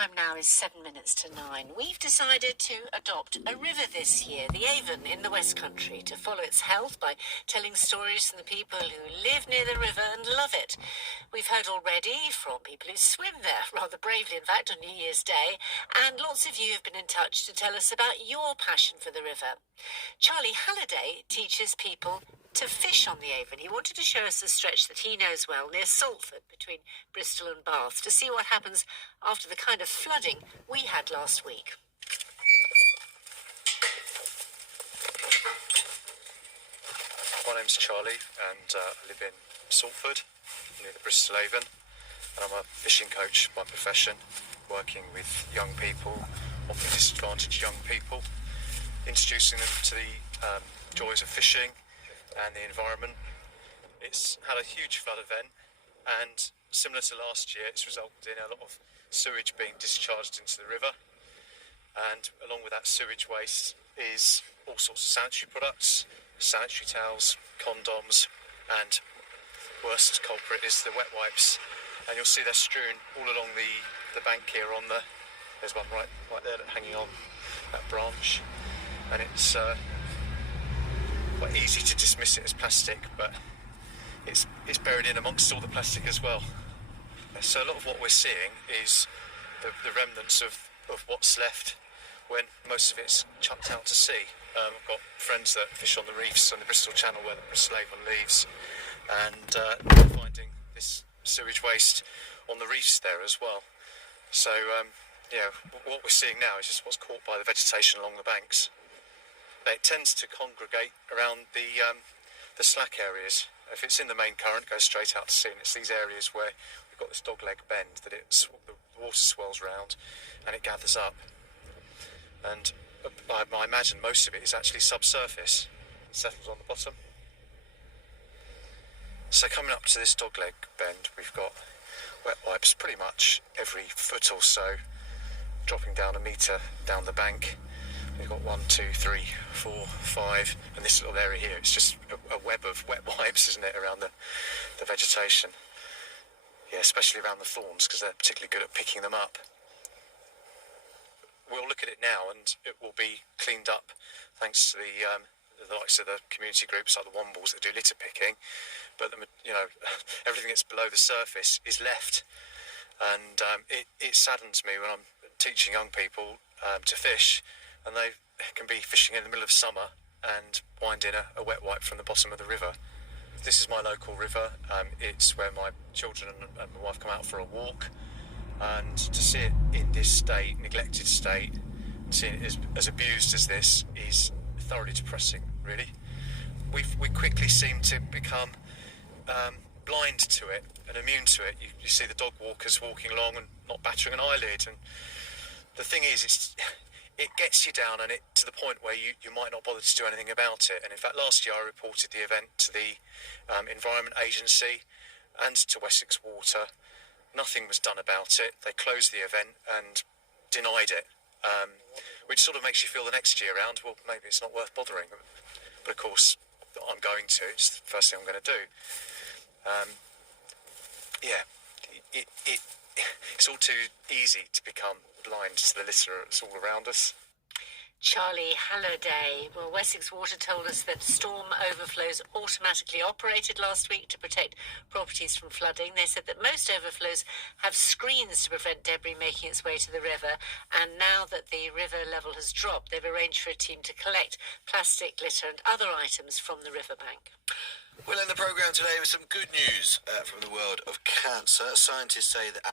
time now is 7 minutes to 9. We've decided to adopt a river this year, the Avon in the West Country, to follow its health by telling stories from the people who live near the river and love it. We've heard already from people who swim there, rather bravely in fact, on New Year's Day, and lots of you have been in touch to tell us about your passion for the river. Charlie Halliday teaches people to fish on the Avon. He wanted to show us a stretch that he knows well near Salford between Bristol and Bath to see what happens after the kind of flooding we had last week. My name's Charlie and I live in Salford near the Bristol Avon, and I'm a fishing coach by profession, working with young people, often disadvantaged young people, introducing them to the joys of fishing and the environment. It's had a huge flood event, and similar to last year, it's resulted in a lot of sewage being discharged into the river, and along with that sewage waste is all sorts of sanitary products, sanitary towels, condoms, and worst culprit is the wet wipes, and you'll see they're strewn all along the bank here. There's one right there hanging on that branch, and it's quite easy to dismiss it as plastic, but it's buried in amongst all the plastic as well. So a lot of what we're seeing is the remnants of what's left when most of it's chucked out to sea. I've got friends that fish on the reefs on the Bristol Channel where the Bristol Avon leaves, and they're finding this sewage waste on the reefs there as well. So what we're seeing now is just what's caught by the vegetation along the banks. It tends to congregate around the slack areas. If it's in the main current, it goes straight out to sea, and it's these areas where we've got this dogleg bend that the water swells round and it gathers up. And I imagine most of it is actually subsurface. It settles on the bottom. So coming up to this dogleg bend, we've got wet wipes pretty much every foot or so, dropping down a metre down the bank. We've got 1, 2, 3, 4, 5, and this little area here, it's just a web of wet wipes, isn't it, around the vegetation. Yeah, especially around the thorns, because they're particularly good at picking them up. We'll look at it now, and it will be cleaned up thanks to the likes of the community groups like the Wombles that do litter picking. But everything that's below the surface is left, and it saddens me when I'm teaching young people to fish, and they can be fishing in the middle of summer and wind in a wet wipe from the bottom of the river. This is my local river. It's where my children and my wife come out for a walk, and to see it in this state, neglected state, seeing it as abused as this is thoroughly depressing, really. We quickly seem to become blind to it and immune to it. You see the dog walkers walking along and not battering an eyelid, and the thing is, it gets you down, and it to the point where you might not bother to do anything about it. And in fact, last year I reported the event to the Environment Agency and to Wessex Water. Nothing was done about it. They closed the event and denied it, which sort of makes you feel the next year round, well, maybe it's not worth bothering. But of course, I'm going to. It's the first thing I'm going to do. It's all too easy to become blind to the litter that's all around us. Charlie Halliday. Well, Wessex Water told us that storm overflows automatically operated last week to protect properties from flooding. They said that most overflows have screens to prevent debris making its way to the river, and now that the river level has dropped, they've arranged for a team to collect plastic, litter and other items from the riverbank. Well, in the programme today was some good news from the world of cancer. Scientists say that